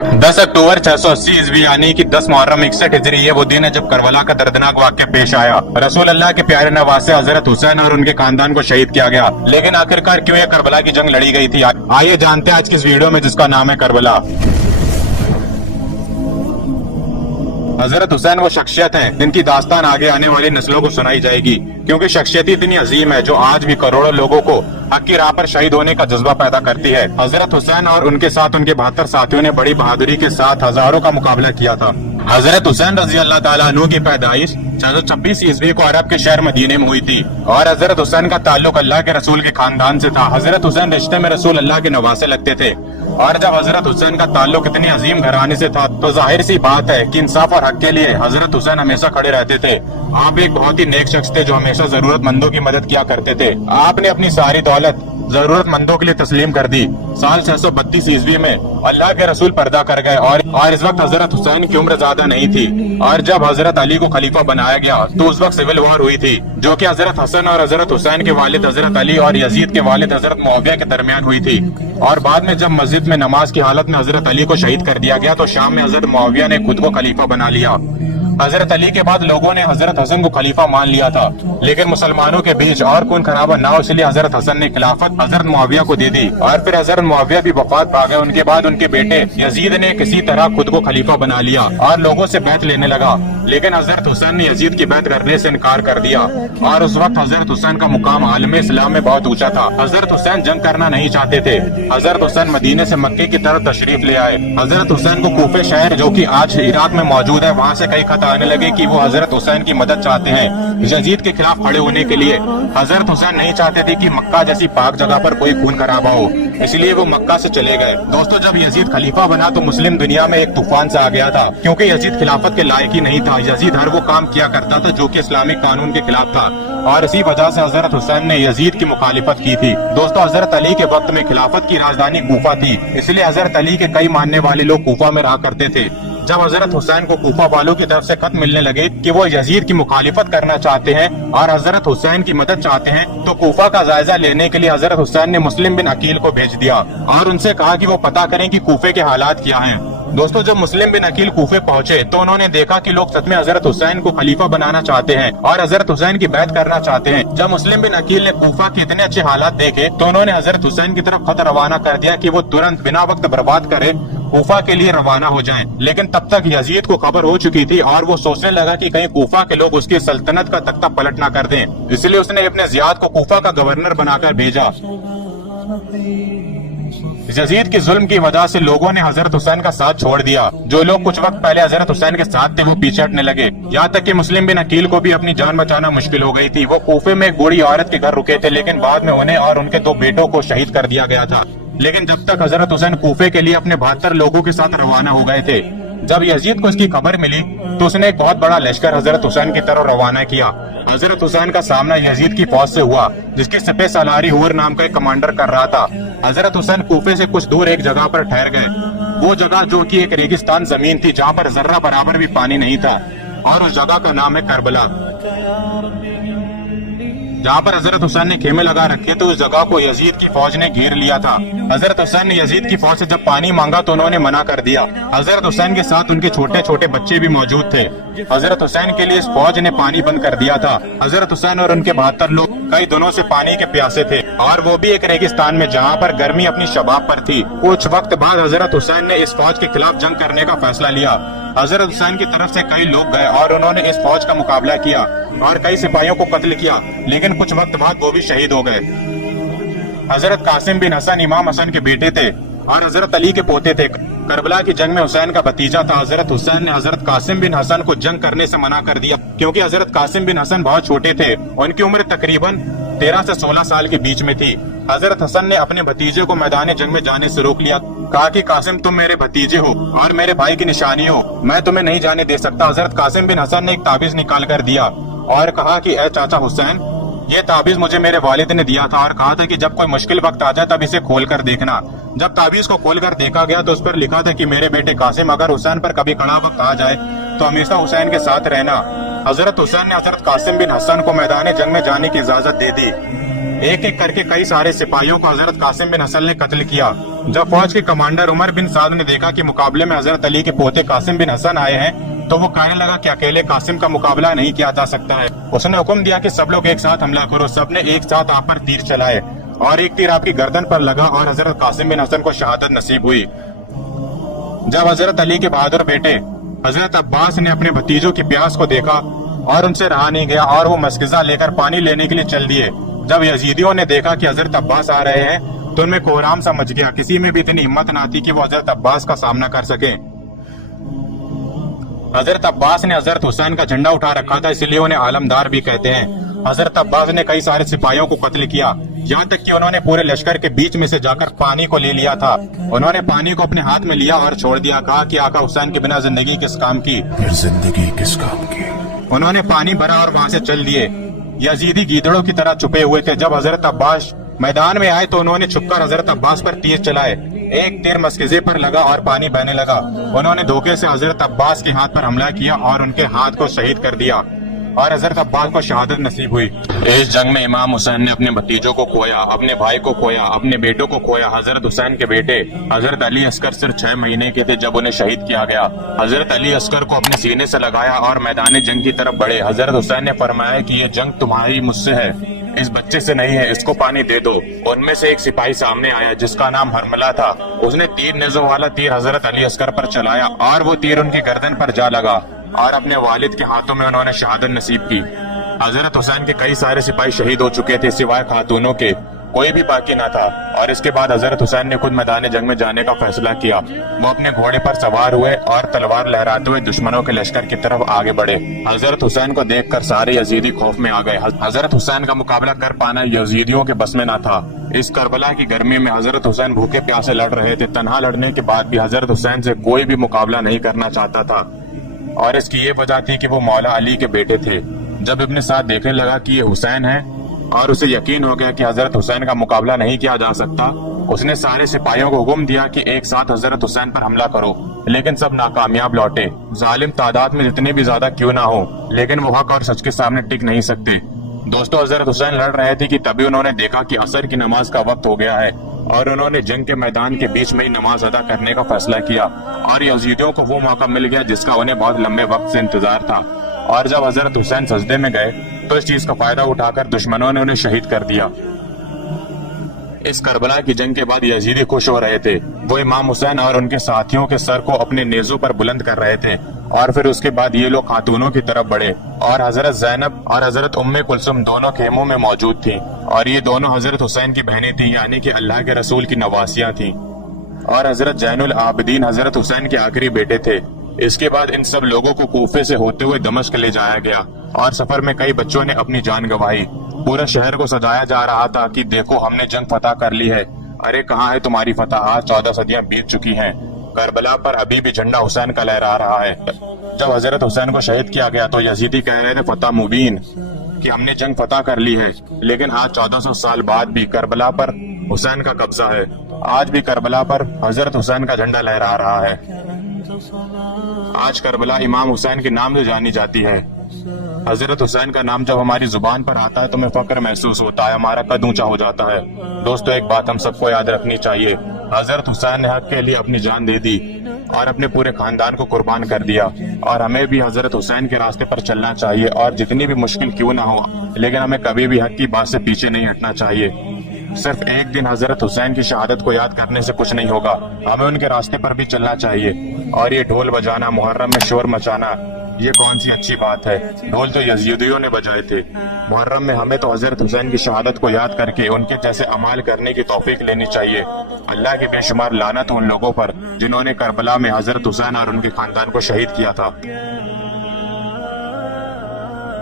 10 अक्टूबर 680 ईस्वी यानी कि 10 मुहर्रम 61 हिजरी ये वो दिन है जब करबला का दर्दनाक वाक्य पेश आया। रसूल अल्लाह के प्यारे नवासे हजरत हुसैन और उनके खानदान को शहीद किया गया। लेकिन आखिरकार क्यों ये करबला की जंग लड़ी गई थी, आइए जानते हैं आज की इस वीडियो में जिसका नाम है करबला। हजरत हुसैन वो शख्सियत है जिनकी दास्तान आगे आने वाली नस्लों को सुनाई जाएगी, क्योंकि शख्सियत इतनी अजीम है जो आज भी करोड़ों लोगों को हक की राह पर शहीद होने का जज्बा पैदा करती है। हजरत हुसैन और उनके साथ उनके 72 साथियों ने बड़ी बहादुरी के साथ हजारों का मुकाबला किया था। हजरत हुसैन रजी अल्लाह ताला अन्हु की पैदाइश 626 ईस्वी को अरब के शहर मदीने में हुई थी और हजरत हुसैन का ताल्लुक अल्लाह के रसूल के खानदान से था। हजरत हुसैन रिश्ते में रसूल अल्लाह के नवासे लगते थे और जब हजरत हुसैन का ताल्लुक इतनी अजीम घराने से था तो जाहिर सी बात है कि इंसाफ और हक के लिए हजरत हुसैन हमेशा खड़े रहते थे। आप एक बहुत ही नेक शख्स थे जो हमेशा जरूरतमंदों की मदद किया करते थे। आपने अपनी सारी दौलत जरूरतमंदों के लिए तस्लीम कर दी। साल 632 ईस्वी में अल्लाह के रसूल पर्दा कर गए और इस वक्त हजरत हुसैन की उम्र ज्यादा नहीं थी और जब हजरत अली को खलीफा बनाया गया तो उस वक्त सिविल वॉर हुई थी जो कि हजरत हसन और हजरत हुसैन के वालिद हजरत अली और यजीद के वालिद हजरत मुआविया के दरमियान हुई थी। और बाद में जब मस्जिद में नमाज की हालत में हजरत अली को शहीद कर दिया गया तो शाम में हजरत मुआविया ने खुद को खलीफा बना लिया। हजरत अली के बाद लोगों ने हजरत हसन को खलीफा मान लिया था, लेकिन मुसलमानों के बीच और खून खराबा ना हो इसलिए हजरत हसन ने खिलाफत हजरत मुआविया को दे दी और फिर हजरत मुआविया भी वफात पा गए। उनके बाद उनके बेटे यजीद ने किसी तरह खुद को खलीफा बना लिया और लोगों से बैत लेने लगा, लेकिन हजरत हुसैन ने यजीद की बैत करने से इनकार कर दिया और उस वक्त हजरत हुसैन का मुकाम आलम इस्लाम में बहुत ऊंचा था। हजरत हुसैन जंग करना नहीं चाहते थे। हजरत हुसैन मदीने से मक्के की तरफ तशरीफ ले आए। हजरत हुसैन को कूफे शहर जो कि आज इराक में मौजूद है वहाँ से कई खत आने लगे कि वो हजरत हुसैन की मदद चाहते हैं यजीद के खिलाफ खड़े होने के लिए। हजरत हुसैन नहीं चाहते थे कि मक्का जैसी पाक जगह पर कोई खून खराबा हो, इसलिए वो मक्का से चले गए। दोस्तों, जब यजीद खलीफा बना तो मुस्लिम दुनिया में एक तूफान सा आ गया था, क्योंकि यजीद खिलाफत के लायक ही नहीं था। यजीद हर वो काम किया करता था जो कि इस्लामिक कानून के खिलाफ था और इसी वजह से हजरत हुसैन ने यजीद की मुखालिफत की थी। दोस्तों, हजरत अली के वक्त में खिलाफत की राजधानी कूफा थी, इसलिए हजरत अली के कई मानने वाले लोग कूफा में रहा करते थे। जब हजरत हुसैन को कूफा वालों की तरफ से खत मिलने लगे कि वो यजीद की मुखालिफत करना चाहते हैं और हजरत हुसैन की मदद चाहते हैं, तो कूफा का जायजा लेने के लिए हजरत हुसैन ने मुस्लिम बिन अकील को भेज दिया और उनसे कहा कि वो पता करें कि कूफे के हालात क्या हैं। दोस्तों, जब मुस्लिम बिन अकील कूफे पहुंचे तो उन्होंने देखा कि लोग सच में हजरत हुसैन को खलीफा बनाना चाहते हैं और हजरत हुसैन की बैत करना चाहते हैं। जब मुस्लिम बिन अकील ने कूफा के इतने अच्छे हालात देखे तो उन्होंने हजरत हुसैन की तरफ खत रवाना कर दिया कि वो तुरंत बिना वक्त बर्बाद करे कूफा के लिए रवाना हो जाएं। लेकिन तब तक यजीद को खबर हो चुकी थी और वो सोचने लगा कि कहीं कूफा के लोग उसकी सल्तनत का तख्ता पलट ना कर दें, इसलिए उसने अपने जियाद को कूफा का गवर्नर बनाकर भेजा। यजीद की जुल्म की वजह से लोगों ने हजरत हुसैन का साथ छोड़ दिया। जो लोग कुछ वक्त पहले हजरत हुसैन के साथ थे वो पीछे हटने लगे, यहाँ तक कि मुस्लिम बिन अकील को भी अपनी जान बचाना मुश्किल हो गई थी। वो कूफे में एक बूढ़ी औरत के घर रुके थे, लेकिन बाद में उन्हें और उनके 2 बेटों को शहीद कर दिया गया था। लेकिन जब तक हजरत हुसैन कूफे के लिए अपने 72 लोगों के साथ रवाना हो गए थे, जब यजीद को इसकी खबर मिली तो उसने एक बहुत बड़ा लश्कर हजरत हुसैन की तरफ रवाना किया। हजरत हुसैन का सामना यजीद की फौज से हुआ, जिसके सिपह सलारी हुर नाम का एक कमांडर कर रहा था। हजरत हुसैन कूफे से कुछ दूर एक जगह पर ठहर गए। वो जगह जो कि एक रेगिस्तान जमीन थी जहाँ पर जर्रा बराबर भी पानी नहीं था, और उस जगह का नाम है करबला। जहाँ पर हजरत हुसैन ने खेमे लगा रखे तो उस जगह को यजीद की फौज ने घेर लिया था। हजरत हुसैन ने यजीद की फौज से जब पानी मांगा तो उन्होंने मना कर दिया। हजरत हुसैन के साथ उनके छोटे छोटे बच्चे भी मौजूद थे। हजरत हुसैन के लिए इस फौज ने पानी बंद कर दिया था। हजरत हुसैन और उनके 72 लोग कई दिनों से पानी के प्यासे थे और वो भी एक रेगिस्तान में जहाँ पर गर्मी अपनी शबाब पर थी। कुछ वक्त बाद हजरत हुसैन ने इस फौज के खिलाफ जंग करने का फैसला लिया। हजरत हुसैन की तरफ से कई लोग गए और उन्होंने इस फौज का मुकाबला किया और कई सिपाहियों को कत्ल किया, लेकिन कुछ वक्त बाद वो भी शहीद हो गए। हजरत कासिम बिन हसन इमाम हसन के बेटे थे और हजरत अली के पोते थे। करबला की जंग में हुसैन का भतीजा था। हजरत हुसैन ने हजरत कासिम बिन हसन को जंग करने से मना कर दिया, क्योंकि हजरत कासिम बिन हसन बहुत छोटे थे। उनकी उम्र तकरीबन 13 से 16 साल के बीच में थी। हजरत हसन ने अपने भतीजे को मैदान जंग में जाने से रोक लिया। कहा कि कासिम, तुम मेरे भतीजे हो और मेरे भाई की निशानी हो, मैं तुम्हें नहीं जाने दे सकता। हजरत कासिम बिन हसन ने एक ताबीज निकाल कर दिया और कहा कि ए चाचा हुसैन, ये ताबीज मुझे मेरे वालिद ने दिया था और कहा था कि जब कोई मुश्किल वक्त आ जाए तब इसे खोल कर देखना। जब ताबीज को खोल कर देखा गया तो उस पर लिखा था कि मेरे बेटे कासिम, अगर हुसैन पर कभी कड़ा वक्त आ जाए तो हमेशा हुसैन के साथ रहना। हजरत हुसैन ने हजरत कासिम बिन हसन को मैदान जंग में जाने की इजाजत दे दी। एक एक करके कई सारे सिपाहियों को हजरत कासिम बिन हसन ने कत्ल किया। जब फौज के कमांडर उमर बिन साद ने देखा कि मुकाबले में हजरत अली के पोते कासिम बिन हसन आए हैं, तो वो कहने लगा कि अकेले कासिम का मुकाबला नहीं किया जा सकता है। उसने हुक्म दिया कि सब लोग एक साथ हमला करो। सबने एक साथ आप पर तीर चलाए और एक तीर आपकी गर्दन पर लगा और हजरत कासिम बिन हसन को शहादत नसीब हुई। जब हजरत अली के बहादुर बेटे हजरत अब्बास ने अपने भतीजों की प्यास को देखा और उनसे रहा नहीं गया और वो मस्किजा लेकर पानी लेने के लिए चल दिए। जब यजीदियों ने देखा कि हजरत अब्बास आ रहे हैं तो उनमें कोहराम सा मच गया। किसी में भी इतनी हिम्मत न थी कि वो हजरत अब्बास का सामना कर सके। हजरत अब्बास ने हजरत हुसैन का झंडा उठा रखा था, इसलिए उन्हें आलमदार भी कहते हैं। हजरत अब्बास ने कई सारे सिपाहियों को कत्ल किया, यहाँ तक कि उन्होंने पूरे लश्कर के बीच में से जाकर पानी को ले लिया था। उन्होंने पानी को अपने हाथ में लिया और छोड़ दिया। कहा कि आका हुसैन के बिना जिंदगी किस काम की, फिर जिंदगी किस काम की। उन्होंने पानी भरा और वहाँ से चल दिए। यजीदी गीदड़ों की तरह छुपे हुए थे। जब हजरत अब्बास मैदान में आए तो उन्होंने छुपकर हजरत अब्बास पर तीर चलाए। एक तीर मस्किजे पर लगा और पानी बहने लगा। उन्होंने धोखे से हजरत अब्बास के हाथ पर हमला किया और उनके हाथ को शहीद कर दिया और हजरत अब्बास को शहादत नसीब हुई। इस जंग में इमाम हुसैन ने अपने भतीजों को खोया, अपने भाई को खोया, अपने बेटों को खोया। हजरत हुसैन के बेटे हजरत अली अस्कर सिर्फ 6 महीने के थे जब उन्हें शहीद किया गया। हजरत अली अस्कर को अपने सीने से लगाया और मैदान जंग की तरफ बढ़े। हजरत हुसैन ने फरमाया कि ये जंग तुम्हारी मुझसे है, इस बच्चे से नहीं है, इसको पानी दे दो। उनमें से एक सिपाही सामने आया जिसका नाम हरमला था। उसने 3 नेज़ों वाला तीर हजरत अली अस्कर पर चलाया और वो तीर उनकी गर्दन पर जा लगा और अपने वालिद के हाथों में उन्होंने शहादत नसीब की। हजरत हुसैन के कई सारे सिपाही शहीद हो चुके थे, सिवाय खातूनों के कोई भी बाकी न था। और इसके बाद हजरत हुसैन ने खुद मैदान जंग में जाने का फैसला किया। वो अपने घोड़े पर सवार हुए और तलवार लहराते हुए दुश्मनों के लश्कर की तरफ आगे बढ़े। हजरत हुसैन को देखकर सारे यजीदी खौफ में आ गए। हजरत हुसैन का मुकाबला कर पाना यजीदियों के बस में न था। इस करबला की गर्मी में हजरत हुसैन भूखे प्यासे लड़ रहे थे। तन्हा लड़ने के बाद भी हजरत हुसैन से कोई भी मुकाबला नहीं करना चाहता था और इसकी ये वजह थी कि वो मौला अली के बेटे थे। जब अपने साथ देखने लगा कि ये हुसैन है और उसे यकीन हो गया कि हजरत हुसैन का मुकाबला नहीं किया जा सकता, उसने सारे सिपाहियों को हुक्म दिया कि एक साथ हजरत हुसैन पर हमला करो। लेकिन सब नाकामयाब लौटे। जालिम तादाद में जितने भी ज्यादा क्यों ना हो, लेकिन वो हक और सच के सामने टिक नहीं सकते। दोस्तों, हजरत हुसैन लड़ रहे थे कि तभी उन्होंने देखा कि असर की नमाज का वक्त हो गया है और उन्होंने जंग के मैदान के बीच में ही नमाज अदा करने का फैसला किया। और यजीदियों को वो मौका मिल गया जिसका उन्हें बहुत लंबे वक्त से इंतजार था। और जब हजरत हुसैन सजदे में गए तो इस चीज का फायदा उठाकर दुश्मनों ने उन्हें शहीद कर दिया। इस करबला की जंग के बाद यजीदी खुश हो रहे थे। वो इमाम हुसैन और उनके साथियों के सर को अपने नेज़ों पर बुलंद कर रहे थे। और फिर उसके बाद ये लोग खातूनों की तरफ बढ़े और हजरत ज़ैनब और हजरत उम्मे कुलसुम दोनों खेमों में मौजूद थी। और ये दोनों हजरत हुसैन की बहनें थी, यानी कि अल्लाह के रसूल की नवासियां थी। और हजरत जैनुल आबिदीन हजरत हुसैन के आखिरी बेटे थे। इसके बाद इन सब लोगों को कूफे से होते हुए दमिश्क ले जाया गया और सफर में कई बच्चों ने अपनी जान गंवाई। पूरा शहर को सजाया जा रहा था कि देखो हमने जंग फतह कर ली है। अरे कहाँ है तुम्हारी फतह? आज 14 सदियां बीत चुकी हैं। करबला पर अभी भी झंडा हुसैन का लहरा रहा है। जब हजरत हुसैन को शहीद किया गया तो यजीदी कह रहे थे फतह मुबीन, कि हमने जंग फतह कर ली है। लेकिन आज 1400 साल बाद भी करबला पर हुसैन का कब्जा है। आज भी करबला पर हजरत हुसैन का झंडा लहरा रहा है। आज करबला इमाम हुसैन के नाम से जानी जाती है। हजरत हुसैन का नाम जब हमारी जुबान पर आता है तो हमें फक्र महसूस होता है, हमारा कद ऊंचा हो जाता है। दोस्तों, एक बात हम सबको याद रखनी चाहिए, हजरत हुसैन ने हक के लिए अपनी जान दे दी और अपने पूरे खानदान को कुर्बान कर दिया। और हमें भी हजरत हुसैन के रास्ते पर चलना चाहिए और जितनी भी मुश्किल क्यों ना हो, लेकिन हमें कभी भी हक की बात से पीछे नहीं हटना चाहिए। सिर्फ एक दिन हजरत हुसैन की शहादत को याद करने से कुछ नहीं होगा, हमें उनके रास्ते पर भी चलना चाहिए। और ये ढोल बजाना, मुहर्रम में शोर मचाना, ये कौन सी अच्छी बात है? ढोल तो यजीदियों ने बजाए थे। मुहर्रम में हमें तो हजरत हुसैन की शहादत को याद करके उनके जैसे अमाल करने की तौफीक लेनी चाहिए। अल्लाह की बेशुमार लानत उन लोगों पर जिन्होंने करबला में हजरत हुसैन और उनके खानदान को शहीद किया था।